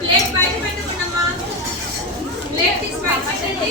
Plate బయట పెట్టుకున్నామా plate తీసి బయట పెట్టండి.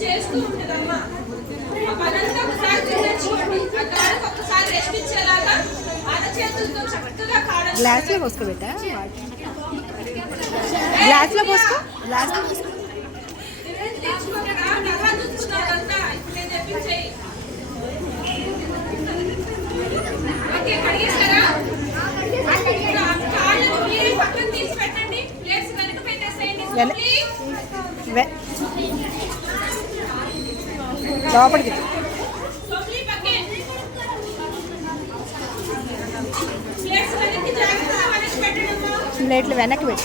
చేస్తూ ఉంటుందమ్మా ఆ పనంతా ఒకసారి చూడండి. ఆ కాడకు ఒకసారి రెస్ట్ ఇచ్చేలాగా అరచేతులతో చక్కగా కాడ గ్లాస్లో పోసుకో బిడ్డ. గ్లాస్లో పోసుకో. గ్లాస్లో పెట్టండి. ప్లేస్ కనుక పెట్టేసేయండి. లోపలికి ప్లేట్లు వెనక్కి పెట్టి.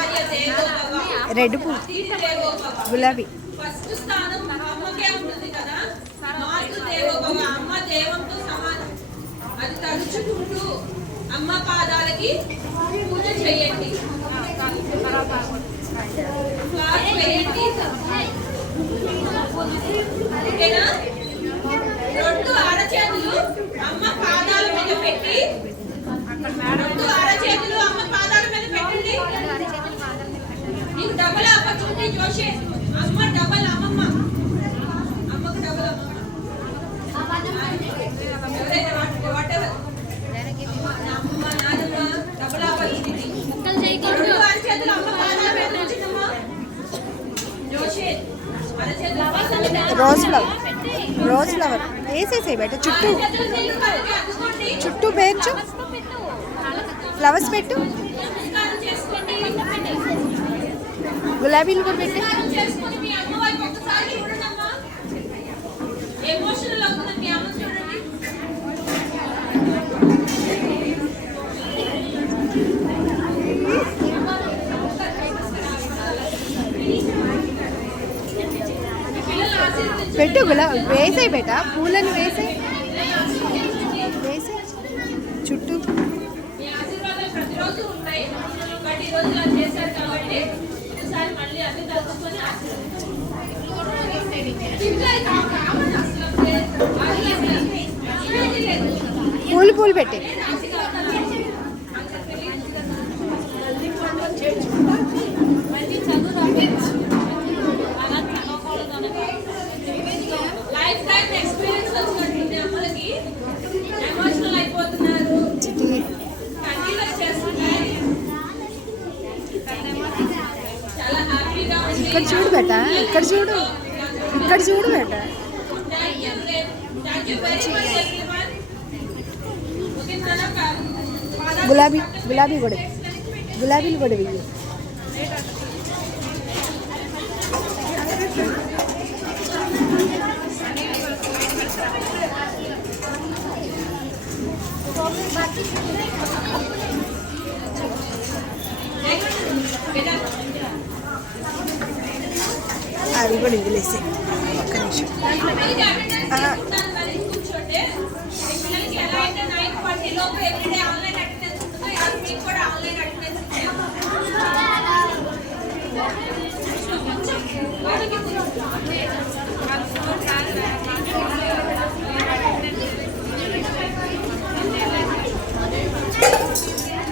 రెడ్ గులాబీ. రెండు అరచేతులు అమ్మ పాదాలు రోజ్ ఫ్లవర్ రోజ్ ఫ్లవర్ వేసేసాయి బయట. చుట్టూ. చుట్టూ పేర్చు. ఫ్లవర్స్ పెట్టు. గులాబీలు కూడా పెట్టు. పెట్టు గులా వేసే బేట పూలను వేసే వేసే చుట్టూ. పూలు పూలు పెట్టే. చదువు ఇక్కడ చూడు బేట ఇక్కడ చూడు. ఇక్కడ చూడు బేట. గులాబీ గులాబీ కూడా. గులాబీలు కూడా వెయ్యి. అవి కూడా ఇందులేసి. ఒక్క నిమిషం. పిల్లలకి ఎలా అయితే నైన్ ఫార్టీ లోపు ఎవ్రీడే ఆన్లైన్ అటెండెన్స్ ఉంటుందో మీకు కూడా ఆన్లైన్ అటెండెన్స్